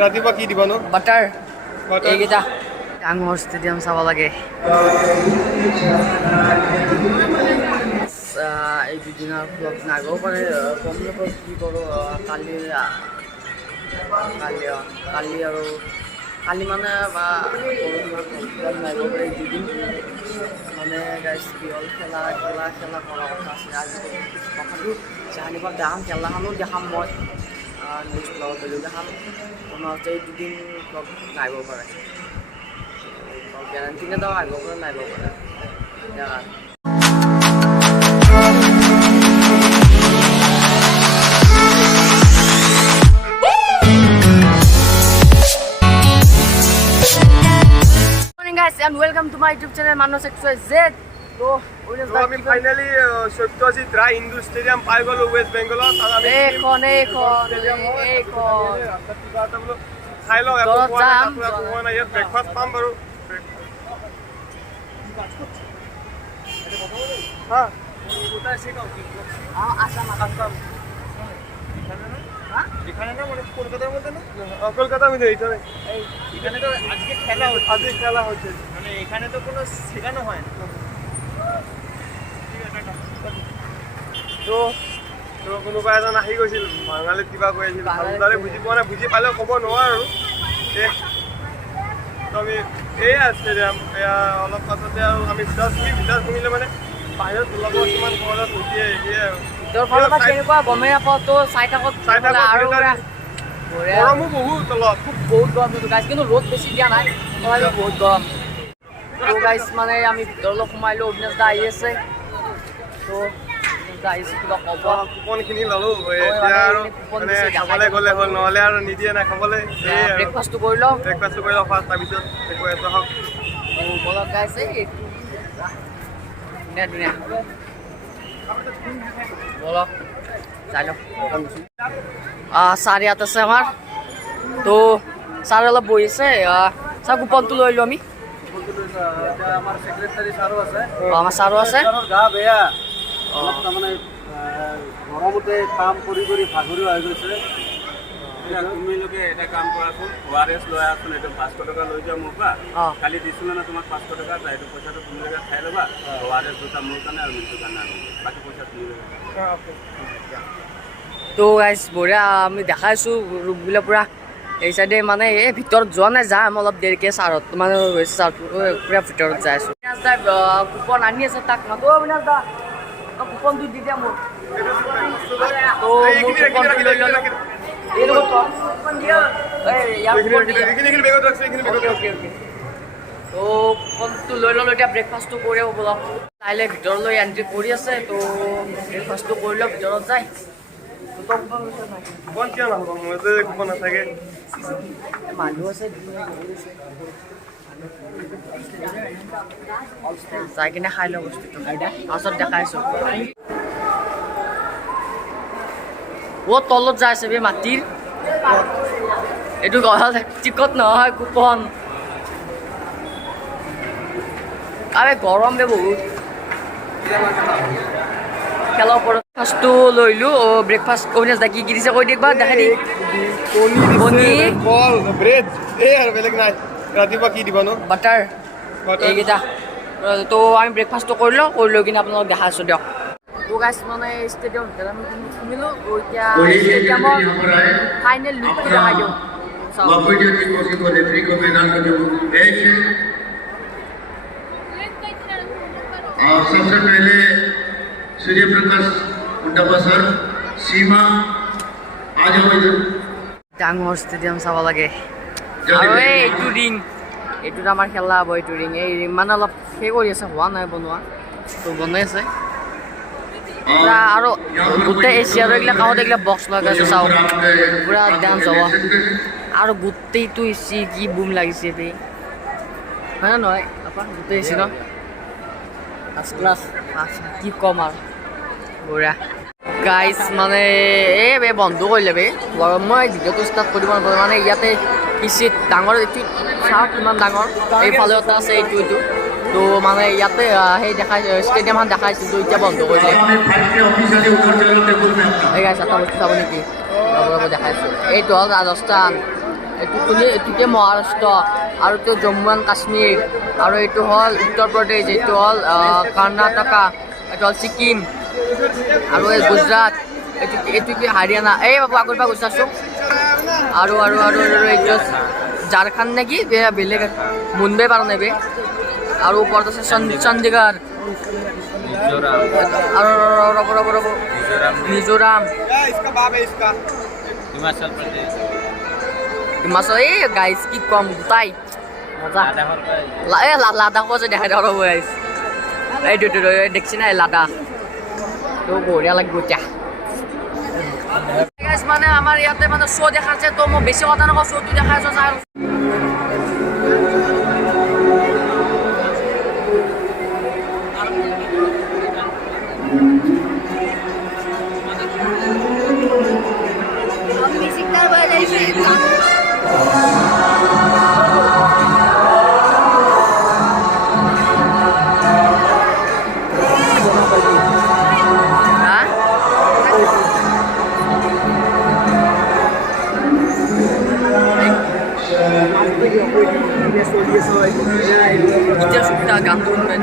ৰাতিপুৱা কি দিব ন বাটাৰ এইকেইটা ডাঙৰ ষ্টেডিয়াম চাব লাগে এই দুদিনৰ ব্লগ নাগব পাৰে গম নাপাওঁ কি কৰোঁ কালি আৰু কালি মানে বা নাগব পাৰে এই দুদিন মানে গাইজ কি হ'ল খেলা কৰা কথা আছে আজি কথাটো জানিব দেখাম খেলাখনো দেখাম মই নেক্সট ব্লগত বেলেগ দেখাম তোমাতে এই দুদিন ব্লগ নাগব পাৰে গেৰাণ্টি নেদাওঁ আহিব পাৰে নাহিব পাৰে and welcome to my YouTube channel Manos XYZ. So আমি finally Satyajit Ray indoor stadium পাই গলো ওয়েস্ট বেঙ্গলত আর আমি এখন খাই লও এখন কোৱা নাই ইয়াত ব্ৰেকফাষ্ট পাম বাৰু হ্যাঁ ওটা শেখাও কি আসাম এখানে না মানে কলকাতার মধ্যে না কলকাতার মধ্যে এইখানে এখানে তো আজকে খেলা হচ্ছে মানে এখানে তো কোনো শেখানো হয় না তো কোনোবা এজন আহি গৈছিল বাঙালীত কিবা কৈ আছিল ভালদৰে বুজি পোৱা নাই বুজি পালেও ক'ব নোৱাৰো তো আমি এয়া ষ্টেডিয়াম এয়া অলপ পাছতে আৰু আমি ভিতৰত সোমিলে মানে বাহিৰত ওলাব কিমান ঘৰত উঠিয়ে এয়ে তোৰ ফালৰ পৰা কেনেকুৱা গমেই নাপাওঁ তো চাই থাকক আৰু গৰমো বহুত তলত বহুত গৰম গাইজ কিন্তু ৰ'দ বেছি দিয়া নাই তথাপিও বহুত গৰম তো গাইজ মানে আমি ভিতৰলৈ সোমাইলোঁ অবিনাশ দা আহি আছে তো আহিছে কিবা ক'ব কুপনখিনি ল'লোঁ এতিয়া আৰু মানে খাবলৈ গ'লে হ'ল নহ'লে আৰু নিদিয়ে নাই খাবলৈ ব্ৰেকফাষ্টটো কৰি লওঁ ফাৰ্ষ্ট তাৰপিছত একো এটা হওক বলক গাইজ ধুনীয়া বলক চাই লওক ছাৰ ইয়াত আছে আমাৰ তো ছাৰ অলপ বহি আছে ছাৰ কুপনটো লৈ লওঁ আমি আমাৰ ছেক্ৰেটাৰী ছাৰো আছে আমাৰ ছাৰো আছে গা বেয়া অলপ তাৰমানে গৰমতে কাম কৰি ভাগৰি হৈ গৈছে তুমিলোকে এটা কাম কৰাচোন ORS লৈ আছোন এইটো 500 টকা লৈ যোৱা মোৰ পৰা কালি দিছিলোঁ না তোমাক 500 টকা এইটো পইচাটো তুমিলোকে খাই ল'বা ORS দুটা মোৰ কাৰণে আৰু মিনটোৰ কাৰণে আৰু বাকী পইচা তুমিলোকে তো গাইজ বঢ়িয়া আমি দেখাইছোঁ ৰুমবিলাক পূৰা এই চাইডে মানে এই ভিতৰত যোৱা নাই যাম অলপ দেৰিকৈ ছাৰত মানে ছাৰ পূৰা ভিতৰত যাই আছোঁ কুপন আনি আছে তাক মাতো অবিনাশ দা কুপনটো দি দিয়া মোক তো মোৰ কুপনটো লৈ ল'লোঁ তো কুপনটো লৈ ল'লোঁ এতিয়া ব্ৰেকফাষ্টটো কৰি বলক কাইলৈ ভিতৰলৈ এণ্ট্ৰি কৰি আছে তো ব্ৰেকফাষ্টটো কৰি লওক ভিতৰত যায় মানুহ আছে যাই কিনে খাই লওঁ বস্তুটো পাছত দেখাইছোঁ বহুত তলত যাই আছে বে মাটিৰ এইটো টিকট নহয় কুপন আৰে গৰম বে বহুত খেলৰ ওপৰত ব্ৰেকফাষ্টটো লৈলোঁ ব্ৰেকফাষ্ট অবিনাশ দা কি দিছে কৈ দিয়ক বা দেখাই দি কণী কল ব্ৰেড এই আৰু বেলেগ নাই ৰাতিপুৱা কি দিব ন বাটাৰ এইকেইটা তো আমি ব্ৰেকফাষ্টটো কৰি লৈ কিনে আপোনালোক দেখাইছোঁ দিয়ক তো গাইজ মানে ষ্টেডিয়াম আমি শুনিলোঁ এতিয়া ষ্টেডিয়ামৰ ফাইনেল লুকটো দেখাই দিওঁ सबसे पहले सूर्य प्रकाश मुंडापा सर सीमा आ जाओ इधर ডাঙৰ ষ্টেডিয়াম চাব লাগে আৰু এইটো ৰিং এইটোত আমাৰ খেলা হ'ব এইটো ৰিং এই ৰিং মানে অলপ সেই কৰি আছে হোৱা নাই বনোৱা তো বনাই আছে পূৰা আৰু গোটেই এছিয়াৰ এইগিলা কাষত এইগিলা বক্স লগাইছে চাওক পূৰা ডান্স হ'ব আৰু গোটেইটো এচি কি বুম লাগিছে বে হয় নহয় আপা গোটেই এচি ন ফাৰ্ষ্ট ক্লাছ কি ক'ম আৰু বঢ়িয়া গাইজ মানে এই বন্ধ কৰিলে বে মই ভিডিঅ'টো ষ্টাৰ্ট কৰিব নাপালোঁ মানে ইয়াতে পিচিত ডাঙৰ এইটো চাওক কিমান ডাঙৰ এইফালে এটা আছে এইটো তো মানে ইয়াতে সেই দেখাই ষ্টেডিয়ামখন দেখাইছিলোঁ এতিয়া বন্ধ কৰিলে এই গাইজ এটা বস্তু চাব নেকি ৰ'ব দেখাইছোঁ এইটো হ'ল ৰাজস্থান এইটোকে মহাৰাষ্ট্ৰ আৰু এইটো জম্মু এণ্ড কাশ্মীৰ আৰু এইটো হ'ল উত্তৰ প্ৰদেশ এইটো হ'ল কৰ্ণাটকা এইটো হ'ল ছিকিম আৰু এই গুজৰাট এইটো কি হাৰিয়ানা এই বাবু আগৰ পৰা গুচাইছোঁ আৰু এইটো ঝাৰখণ্ড নেকি বেলেগ মুম্বাই পাৰ নেবে আৰু ওপৰত আছে চণ্ডীগড় আৰু ৰ'ব মিজোৰাম হিমাচল এই গাইজ কি কম গোটাই মজা এই লাডাখো যে দেখাই দিব গাইজ এইটো দেখছি নাই লাডাখ তো বঢ়িয়া লাগিব এতিয়া মানে আমাৰ ইয়াতে মানে শ্ব' দেখাইছে তো মই বেছি কথা নকওঁ শ্ব'টো দেখাই আছোঁ চাই এতিয়া সুবিধা গানটো শুনবে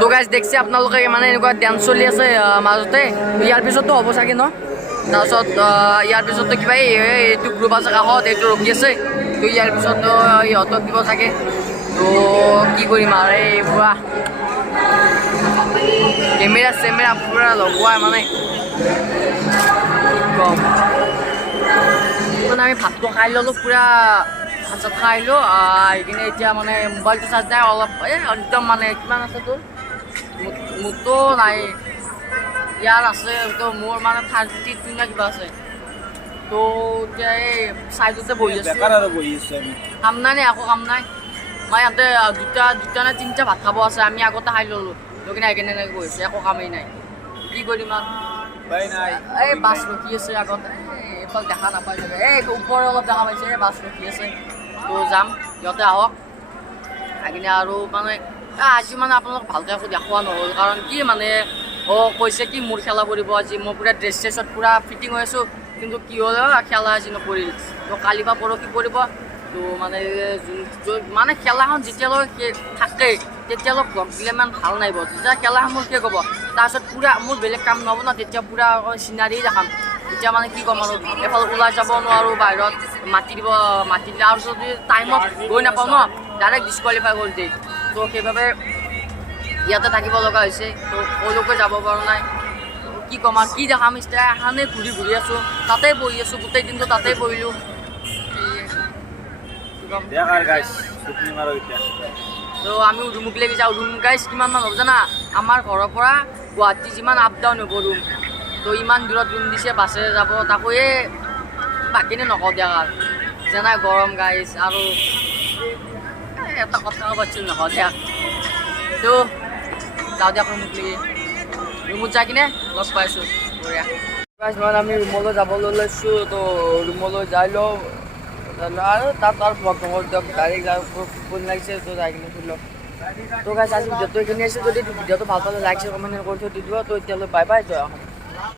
তো গাইজ দেখছে আপোনালোকে মানে এনেকুৱা ডান্স চলি আছে মাজতে ইয়াৰ পিছততো হ'ব চাগে ন তাৰপিছত ইয়াৰ পিছততো কিবা এইটো গ্ৰুপ আছে কাষত এইটো ৰখি আছে তো ইয়াৰ পিছততো ইহঁতক দিব চাগে তো কি কৰিম আৰু এই পুৰা কেমেৰা পুৰা লগোৱাই মানে কম মানে আমি ভাতটো খাই ল'লোঁ পুৰা ভাত চাত খাই আহিলোঁ আহি কিনে এতিয়া মানে মোবাইলটো চাৰ্জ নাই অলপ একদম মানে কিমান আছে তোৰ মোৰতো নাই ইয়াৰ আছে তো মোৰ মানে 32 নে কিবা আছে তো এতিয়া এই চাইডতে বহি আছোঁ কাম নাই একো কাম নাই মই ইয়াতে দুটা নে তিনিটা ভাত খাব আছে আমি আগতে খাই ল'লোঁ লৈ কিনে আহি কিনে এনেকৈ বহিছোঁ একো কামেই নাই কি কৰিম আৰু এই বাছ ৰখি আছে আগতে এইফাল দেখা নাপায় চাগে এই ওপৰে অলপ দেখা পাইছে এই বাছ ৰখি আছে তো যাম সিহঁতে আহক আহি কিনে আৰু মানে আজি মানে আপোনালোক ভালকৈ একো দেখুওৱা নহ'ল কাৰণ কি মানে কৈছে কি মোৰ খেলা পৰিব আজি মই পুৰা ড্ৰেছত পুৰা ফিটিং হৈ আছোঁ কিন্তু কি হ'ল খেলা আজি নপৰিল তো কালি বা পৰহি পৰিব তো মানে খেলাখন যেতিয়ালৈকে থাকে তেতিয়ালৈ গম দিলে ইমান ভাল নাহিব যেতিয়া খেলাখন মোৰ কি ক'ব তাৰপিছত পুৰা মোৰ বেলেগ কাম নহ'ব ন তেতিয়া পুৰা চিনাৰী দেখাম তেতিয়া মানে কি ক'ম আৰু এফালে ওলাই যাব নোৱাৰোঁ বাহিৰত মাতি দিলে আৰু যদি টাইমত গৈ নাপাওঁ ন ডাইৰেক্ট ডিছকুৱালিফাই কৰি দিয়ে তো সেইবাবে ইয়াতে থাকিব লগা হৈছে তো ক'লৈকে যাব পৰা নাই কি ক'ম আৰু কি দেখাম এতিয়া এখানে ঘূৰি আছোঁ তাতেই বহি আছোঁ গোটেই দিনটো তাতেই বহিলোঁ তো আমি ৰুমুকলৈকে যাওঁ ৰুম গাইজ কিমানমান হ'ব জানা আমাৰ ঘৰৰ পৰা গুৱাহাটী যিমান আপ ডাউন হ'ব ৰুম তো ইমান দূৰত ৰুম দিছে বাছেৰে যাব তাকো এই বাকীনে নকওঁ দিয়া আৰু যেনে গৰম গাইজ আৰু এটা কথা পাতিছোঁ নকওঁ দিয়া তো যাওঁ দিয়ক ৰুমুকলৈকে ৰুমত যাই কিনে লগ পাইছোঁ বঢ়িয়া গাইজ মানে আমি ৰুমলৈ যাবলৈ লৈছোঁ তো ৰুমলৈ যাই লওঁ আৰু তাত আৰু ভগৰ দিয়ক ডাইৰেক্ট ফোন লাগিছে তো যাই কিনে শুনি লওক তো গাইজ আজি ভিডিঅ'টো এইখিনি আছে যদি ভিডিঅ'টো ভাল পালে লাইক শ্বেয়াৰ কমেণ্ট কৰি থৈ দি দিব তো এতিয়ালৈ বাই বাই জয় অসম।